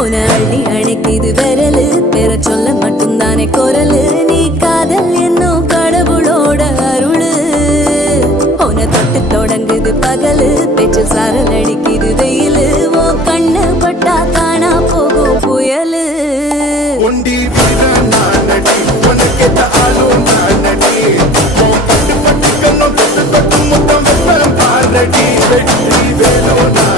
உன அள்ளி அணைக்குது விரலு பெற சொல்ல மட்டும்தானே குரலு நீ காதல் என்னும் கடவுளோட அருளு உன தொட்டு தொடங்குது பகலு பேச்சில் சாரல் அடிக்குது வெயிலு ஓ கண்ணு பட்டா காணா போகும் புயலு ஒண்டி வீரன் நானடி உனக்கேத்த ஆளும் நானடி பட்டு பட்டு கண்ணம் தொட்டு தொட்டு முத்தம் வெப்பம் பாரடி வெற்றி வேலோ நான்